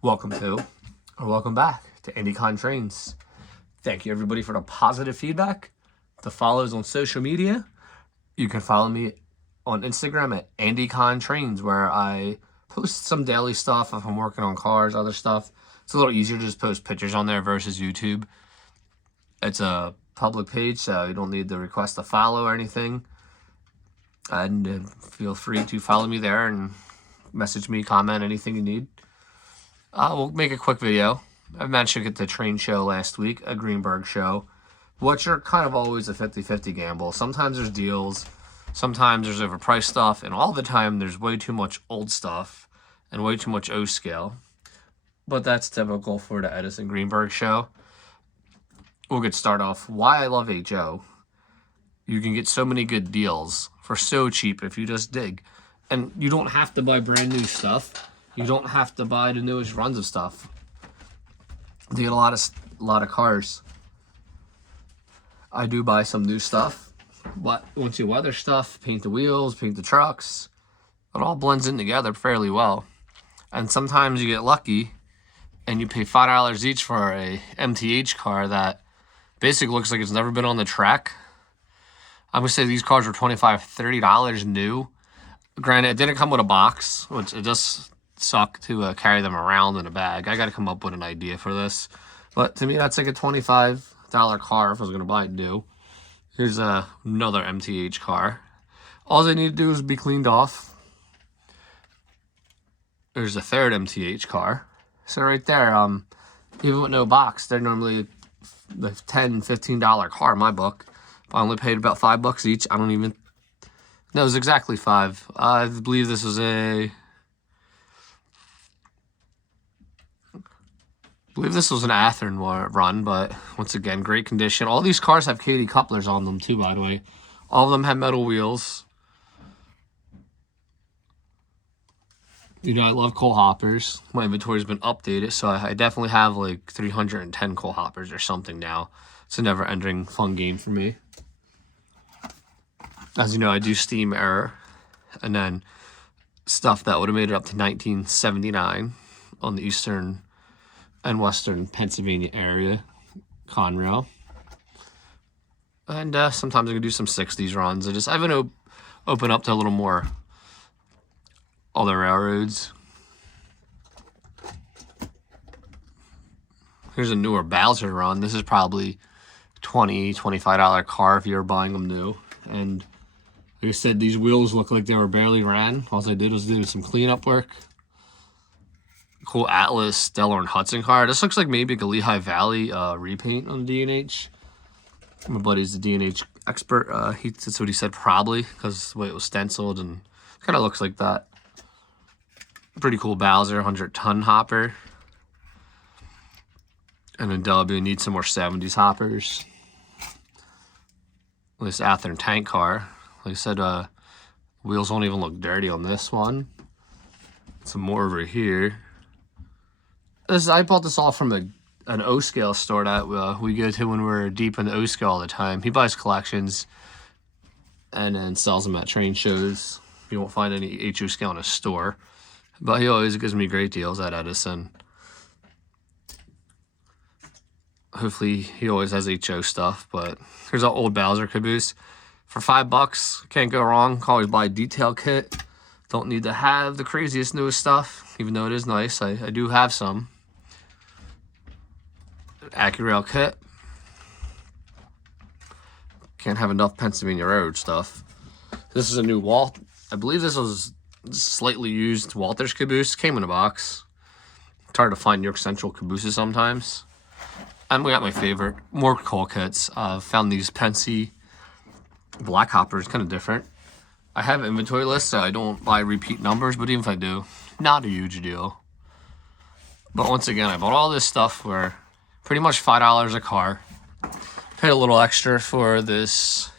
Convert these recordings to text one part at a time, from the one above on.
Welcome to, or welcome back to AndyCon Trains. Thank you everybody for the positive feedback, the follows on social media. You can follow me on Instagram at AndyCon Trains, where I post some daily stuff if I'm working on cars, other stuff. It's a little easier to just post pictures on there versus YouTube. It's a public page, so you don't need to request a follow or anything. And feel free to follow me there and message me, comment, anything you need. We'll make a quick video. I mentioned at the train show last week, a Greenberg show, which are kind of always a 50-50 gamble. Sometimes there's deals, sometimes there's overpriced stuff, and all the time there's way too much old stuff and way too much O-scale. But that's typical for the Edison Greenberg show. We'll get started off. Why I love HO. You can get so many good deals for so cheap if you just dig. And you don't have to buy brand new stuff. You don't have to buy the newest runs of stuff. They get a lot of cars. I do buy some new stuff, but once you weather stuff, paint the wheels, paint the trucks, it all blends in together fairly well. And sometimes you get lucky and you pay $5 each for a MTH car that basically looks like it's never been on the track. I'm gonna say these cars were $25, $30 new. Granted, it didn't come with a box, which it just suck to carry them around in a bag. I got to come up with an idea for this, but to me that's like a $25 car if I was going to buy it new. Here's another MTH car. All they need to do is be cleaned off. There's a third MTH car. So right there, even with no box, they're normally the $10, $15 car in my book. I only paid about $5 each. I don't even. No, it was exactly $5. I believe this was an Athearn run, but once again, great condition. All these cars have Katie couplers on them too, by the way. All of them have metal wheels. You know, I love coal hoppers. My inventory's been updated, so I definitely have like 310 coal hoppers or something now. It's a never-ending fun game for me. As you know, I do Steam Error, and then stuff that would have made it up to 1979 on the Eastern and Western Pennsylvania area, Conrail. And sometimes I can do some 60s runs. I've been open up to a little more other railroads. Here's a newer Bowser run. This is probably $20, $25 car if you're buying them new. And like I said, these wheels look like they were barely ran. All I did was do some cleanup work. Cool Atlas, Stellar, and Hudson car. This looks like maybe a Lehigh Valley repaint on the D&H. My buddy's the D&H expert. That's what he said, probably, because the way it was stenciled, and it kind of looks like that. Pretty cool Bowser, 100-ton hopper. And then W needs some more 70s hoppers. This Athearn tank car. Like I said, wheels don't even look dirty on this one. Some more over here. I bought this all from an O-scale store that we go to when we're deep in the O-scale all the time. He buys collections and then sells them at train shows. You won't find any HO scale in a store, but he always gives me great deals at Edison. Hopefully he always has HO stuff, but here's an old Bowser caboose. For $5, can't go wrong. Can always buy a detail kit. Don't need to have the craziest newest stuff, even though it is nice. I do have some. AccuRail kit. Can't have enough Pennsylvania Railroad stuff. This is a new I believe this was slightly used Walters caboose. Came in a box. It's hard to find New York Central cabooses sometimes. And we got my favorite, more coal kits. Found these Pennsy black hoppers, kind of different. I have an inventory list, so I don't buy repeat numbers, but even if I do, not a huge deal. But once again, I bought all this stuff for pretty much $5 a car. Paid a little extra for this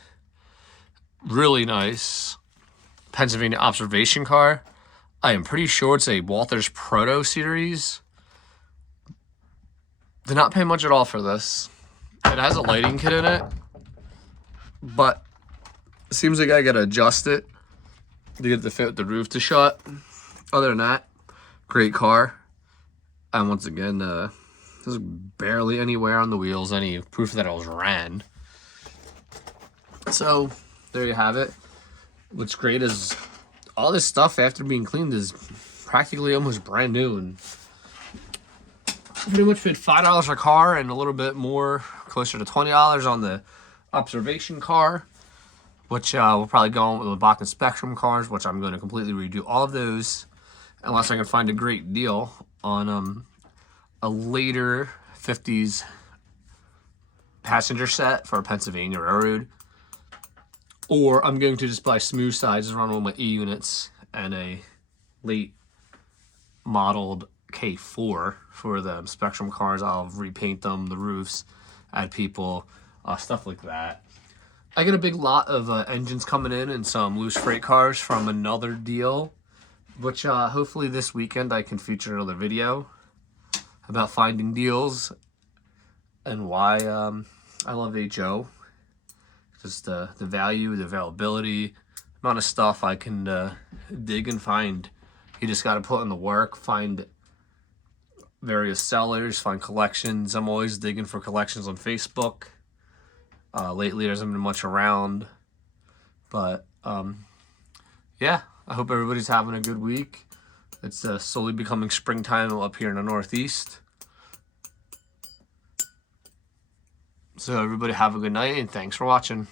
really nice Pennsylvania observation car. I am pretty sure it's a Walters Proto series. Did not pay much at all for this. It has a lighting kit in it, but it seems like I gotta adjust it to get the fit with the roof to shut. Other than that, great car. And once again, there's barely any wear on the wheels, any proof that it was ran. So there you have it. What's great is all this stuff after being cleaned is practically almost brand new, and pretty much paid $5 a car and a little bit more, closer to $20 on the observation car, which we'll probably go on with the Bach and Spectrum cars, which I'm going to completely redo all of those unless I can find a great deal on a later 50s passenger set for a Pennsylvania Railroad. Or I'm going to just buy smooth sides, run all my E units, and a late modeled K4 for the Spectrum cars. I'll repaint them, the roofs, add people, stuff like that. I get a big lot of engines coming in and some loose freight cars from another deal, which hopefully this weekend I can feature another video about finding deals and why I love HO. Just the value, the availability, amount of stuff I can dig and find. You just got to put in the work, find various sellers, find collections. I'm always digging for collections on Facebook. Lately, there hasn't been much around. But, yeah, I hope everybody's having a good week. It's slowly becoming springtime up here in the Northeast. So everybody have a good night, and thanks for watching.